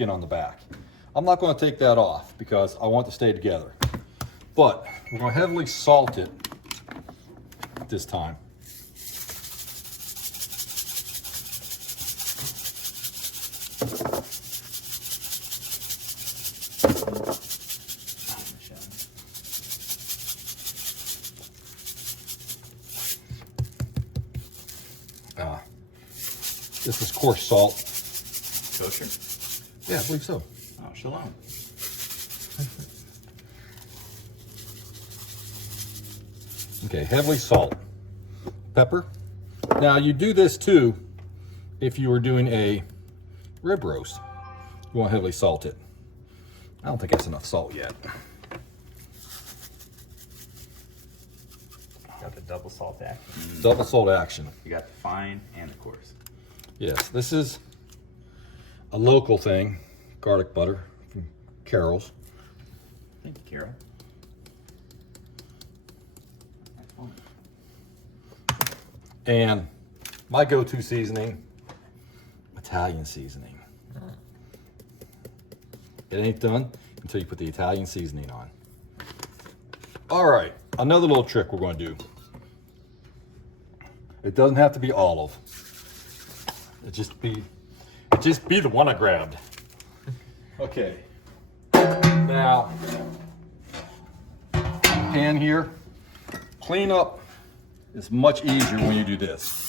skin on the back. I'm not going to take that off because I want it to stay together. But we're going to heavily salt it this time. This is coarse salt. Kosher? Yeah, I believe so. Oh, shalom. Okay, heavily salt. Pepper. Now you do this too if you were doing a rib roast. You want to heavily salt it. I don't think that's enough salt yet. Got the double salt action. Double salt action. You got the fine and the coarse. Yes, this is a local thing, garlic butter from Carol's. Thank you, Carol. And my go-to seasoning, Italian seasoning. It ain't done until you put the Italian seasoning on. All right, another little trick we're going to do. It doesn't have to be olive. It just be the one I grabbed. Okay. Now, pan here. Clean up is much easier when you do this.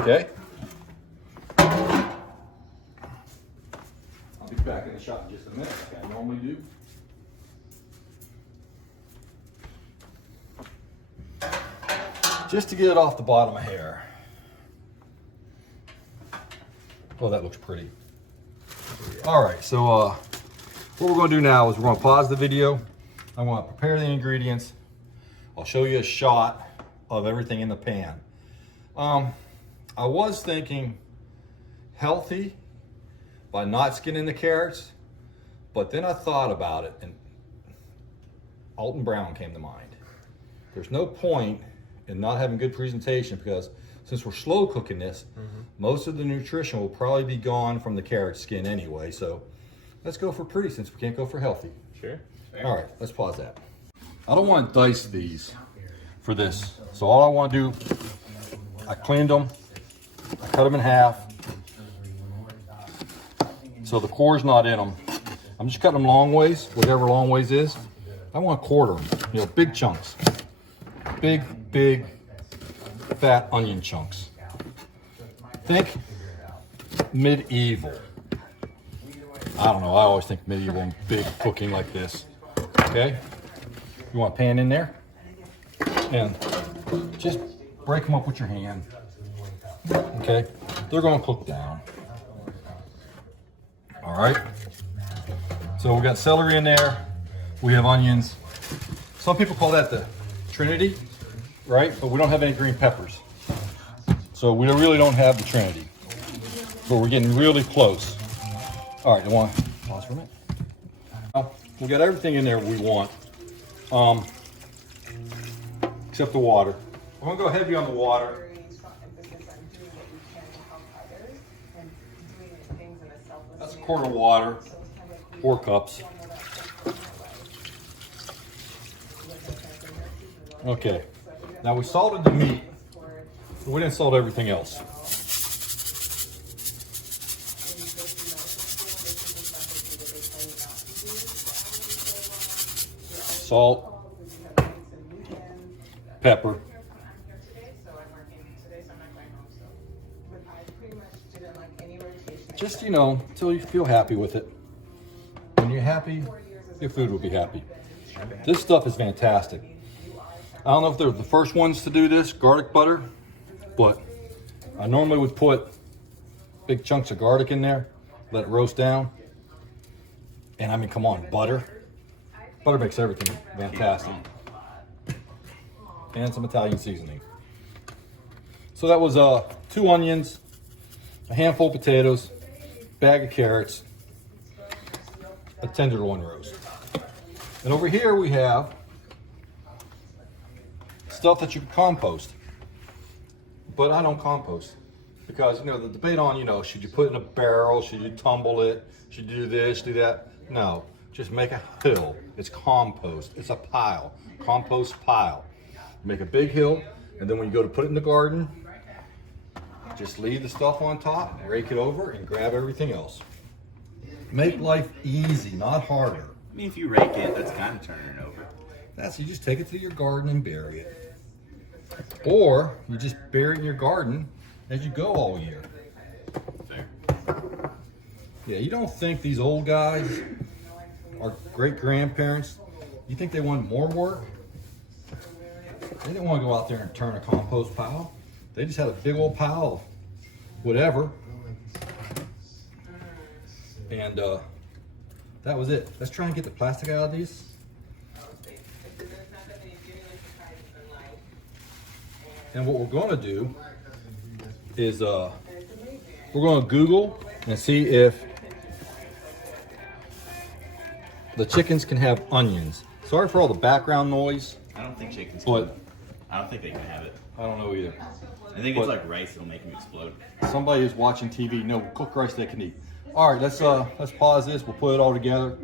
Okay. I'll be back in the shop in just a minute, like I normally do. Just to get it off the bottom of here. Oh, that looks pretty. All right, so what we're going to do now is we're going to pause the video. I'm going to prepare the ingredients. I'll show you a shot of everything in the pan. I was thinking healthy by not skinning the carrots, but then I thought about it and Alton Brown came to mind. There's no point in not having good presentation because since we're slow cooking this, most of the nutrition will probably be gone from the carrot skin anyway. So let's go for pretty since we can't go for healthy. Sure. All right, let's pause that. I don't want to dice these for this. So all I want to do, I cleaned them, I cut them in half. So the core's not in them. I'm just cutting them long ways, whatever long ways is. I want to quarter them, big chunks. Big, fat onion chunks. Think medieval. I don't know, I always think medieval and big cooking like this. Okay? You want a pan in there? And just break them up with your hand. Okay? They're gonna cook down. All right? So we got celery in there. We have onions. Some people call that the Trinity, right? But we don't have any green peppers. So we really don't have the Trinity. But we're getting really close. All right, you want to pause for a minute? Now, we got everything in there we want, except the water. We're gonna go heavy on the water. That's a quart of water, 4 cups. Okay, now we salted the meat, but we didn't salt everything else. Salt, pepper. Just, until you feel happy with it. When you're happy, your food will be happy. This stuff is fantastic. I don't know if they're the first ones to do this, garlic butter, but I normally would put big chunks of garlic in there, let it roast down. And I mean, come on, butter. Butter makes everything fantastic. And some Italian seasoning. So that was 2 onions, a handful of potatoes, bag of carrots, a tenderloin roast. And over here we have stuff that you can compost. but I don't compost because, you know, the debate on, you know, should you put it in a barrel? Should you tumble it? Should you do this, do that? No, just make a hill. It's compost. It's a pile, compost pile. Make a big hill, and then when you go to put it in the garden, just leave the stuff on top, rake it over, and grab everything else. Make life easy, not harder. I mean, if you rake it, that's kind of turning it over. You just take it to your garden and bury it. Or you just bury it in your garden as you go all year. Fair. Yeah, you don't think these old guys, our great-grandparents, you think they wanted more work? They didn't want to go out there and turn a compost pile. They just had a big old pile of whatever. And that was it. Let's try and get the plastic out of these. And what we're going to do is we're going to Google and see if the chickens can have onions. Sorry for all the background noise. I don't think chickens But- can. I don't think they can have it. I don't know either. I think But- it's like rice. It'll make them explode. Somebody who's watching TV, no, cook rice they can eat. All right, let's pause this. We'll put it all together,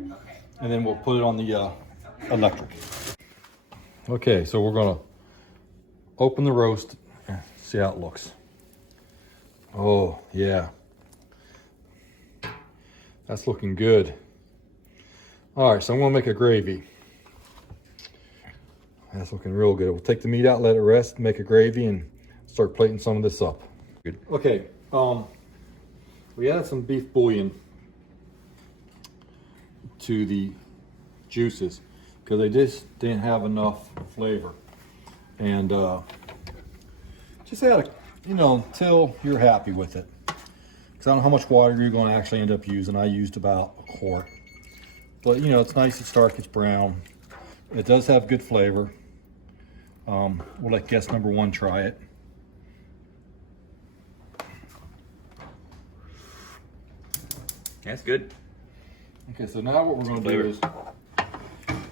and then we'll put it on the electric. Okay, so we're gonna open the roast and see how it looks. Oh yeah, that's looking good. All right, so I'm gonna make a gravy. That's looking real good. We'll take the meat out, let it rest, make a gravy, and start plating some of this up. Good. Okay, we added some beef bouillon to the juices because they just didn't have enough flavor. And just add, you know, until you're happy with it. Because I don't know how much water you're going to actually end up using. I used about a quart. But, you know, it's nice, it's dark, it's brown. It does have good flavor. We'll let guest number one try it. Yeah, it's good. Okay, so now what we're going to do is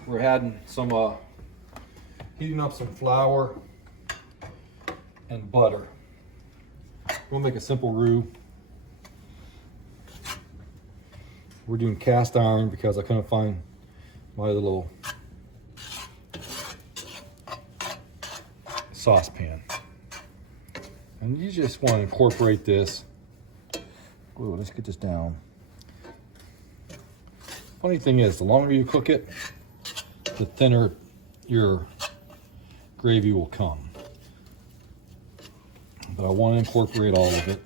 we're adding some, heating up some flour and butter. We'll make a simple roux. We're doing cast iron because I couldn't find my little saucepan. And you just want to incorporate this. Ooh, let's get this down. Funny thing is, the longer you cook it, the thinner your gravy will come. But I want to incorporate all of it.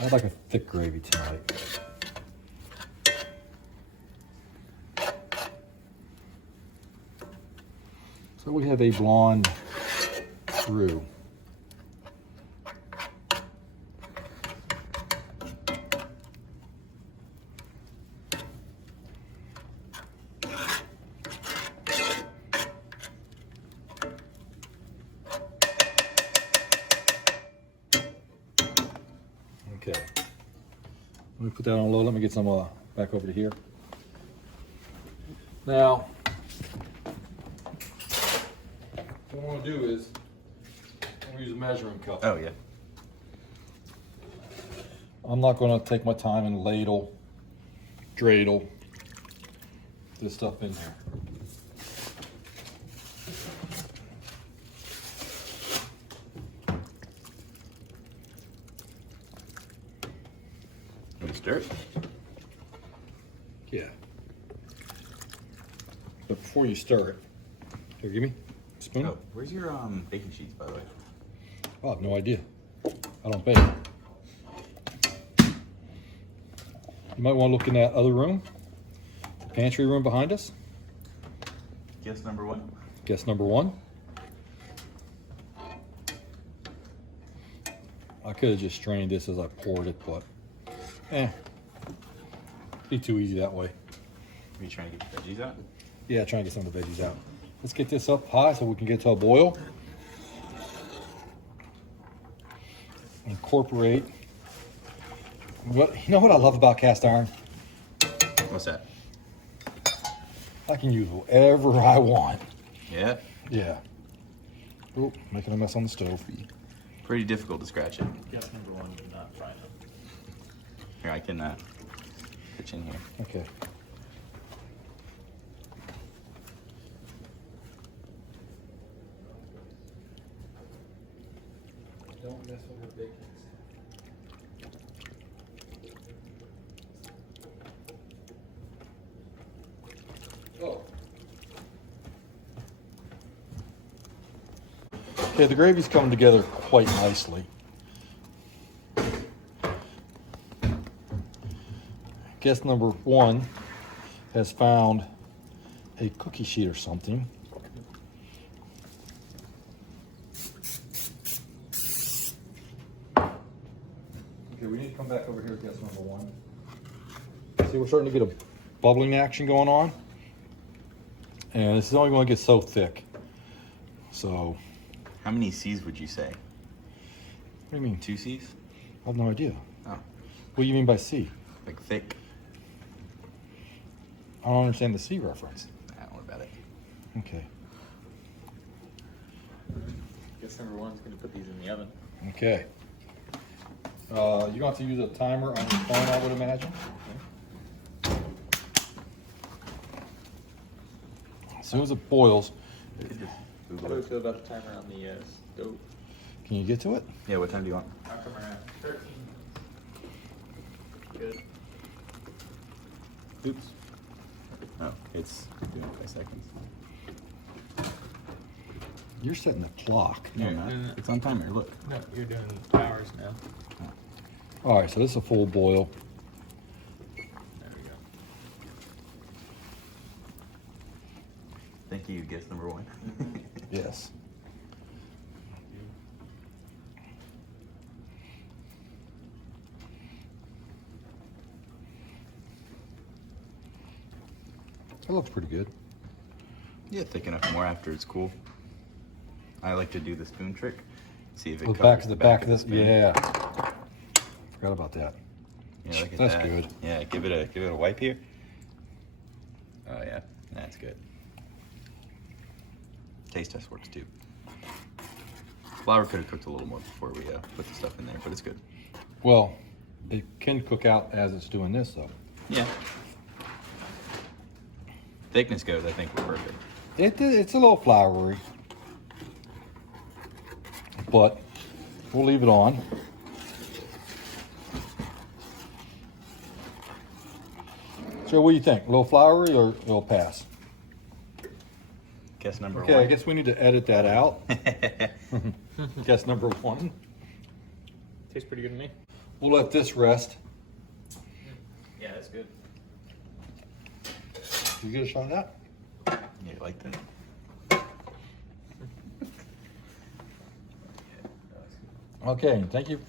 I'd like a thick gravy tonight. So we have a blonde roux. Okay, let me put that on low. Let me get some back over to here. Now, what I want to do is I'm going to use a measuring cup. Oh yeah. I'm not going to take my time and ladle, dreidel this stuff in there. Stir it. Yeah. But before you stir it, here, give me a spoon. Oh, where's your baking sheets, by the way? Oh, I have no idea. I don't bake. You might want to look in that other room, the pantry room behind us. Guess number one. Guess number one. I could have just strained this as I poured it, but be too easy that way. Are you trying to get the veggies out? Yeah, try and get some of the veggies out. Let's get this up high so we can get to a boil. Incorporate. What, you know what I love about cast iron? What's that? I can use whatever I want. Yeah. Yeah. Oh, making a mess on the stove. Pretty difficult to scratch it. Guess number one did not find them. Here, I can pitch in here. Okay. Don't mess with her bacon. Oh. Okay, the gravy's coming together quite nicely. Guest number one has found a cookie sheet or something. Okay, we need to come back over here, guest number one. See, we're starting to get a bubbling action going on. And this is only going to get so thick. So, How many C's would you say? what do you mean? 2 C's? I have no idea. Oh, What do you mean by C? like thick. I don't understand the C reference. I don't know about it. Okay. Guess number one's gonna put these in the oven. Okay. You're going to have to use a timer on your phone, I would imagine. As soon as it boils, You could just How Google do we it. feel about the timer on the stove? can you get to it? Yeah, what time do you want? I'll come around. 13. Good. Oops. Oh, it's doing 5 seconds. You're setting the clock. No, I'm Yeah, not. no. It's on timer. Look. No, you're doing hours now. All right, so this is a full boil. There we go. Thank you, guess number one. Yes. That looks pretty good. Yeah, thick enough more after it's cool. I like to do the spoon trick. See if it Oh, covers back to the back of the this. spoon. Yeah. Forgot about that. Yeah, look at That's that. good. Yeah, give it a wipe here. Oh yeah, that's good. Taste test works too. Flour could have cooked a little more before we put the stuff in there, but it's good. Well, it can cook out as it's doing this, though. Yeah. Thickness goes, I think we're perfect. It's a little floury, but we'll leave it on. So what do you think? A little floury or a little pass? Guess number Okay, one. I guess we need to edit that out. Guess number one. Tastes pretty good to me. We'll let this rest. Yeah, that's good. You get a shot of that? You like that? Okay, thank you.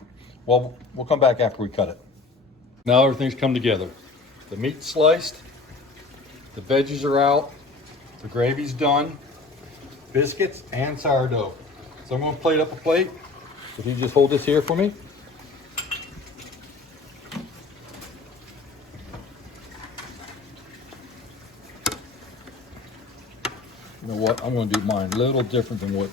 Well, we'll come back after we cut it. Now everything's come together. The meat's sliced, the veggies are out, the gravy's done, biscuits and sourdough. So I'm gonna plate up a plate. If you just hold this here for me. You know what, I'm gonna do mine a little different than what.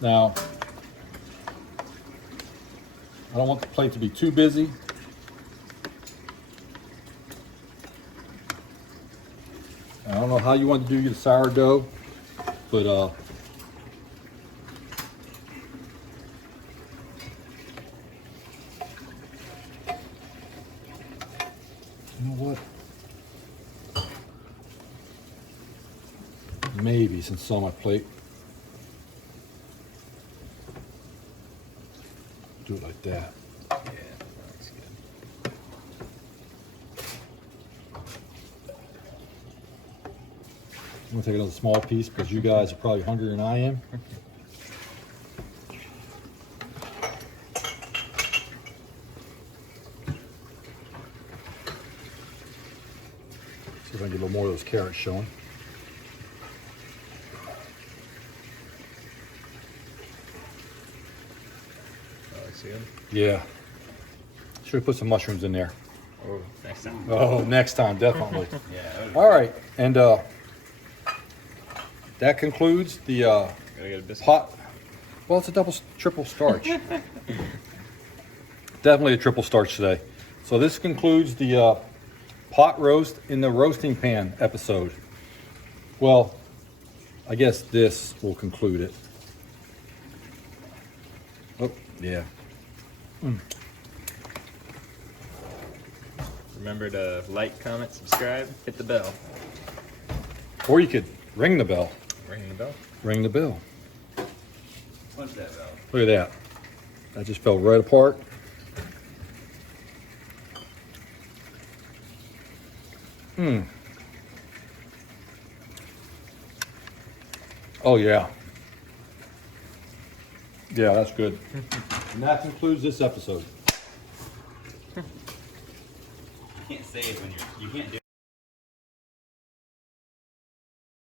Now, I don't want the plate to be too busy. I don't know how you want to do your sourdough, but you know what? Maybe since it's on my plate, do it like that. Yeah, that's good. I'm gonna take another small piece because you guys are probably hungrier than I am. See if I can get a little more of those carrots showing. Oh, I see it. Yeah. Should have put some mushrooms in there. Oh, next time. Oh, next time, definitely. Yeah. That would've All right, and that concludes the Gotta get a biscuit. pot. Well, it's a triple starch. Definitely a triple starch today. So this concludes the pot roast in the roasting pan episode. Well, I guess this will conclude it. Oh, yeah. Remember to like, comment, subscribe, hit the bell. Or you could ring the bell. Ring the bell. Ring the bell. Punch that bell. Look at that. That just fell right apart. Oh yeah. Yeah, that's good. And that concludes this episode. You can't say it when you can't do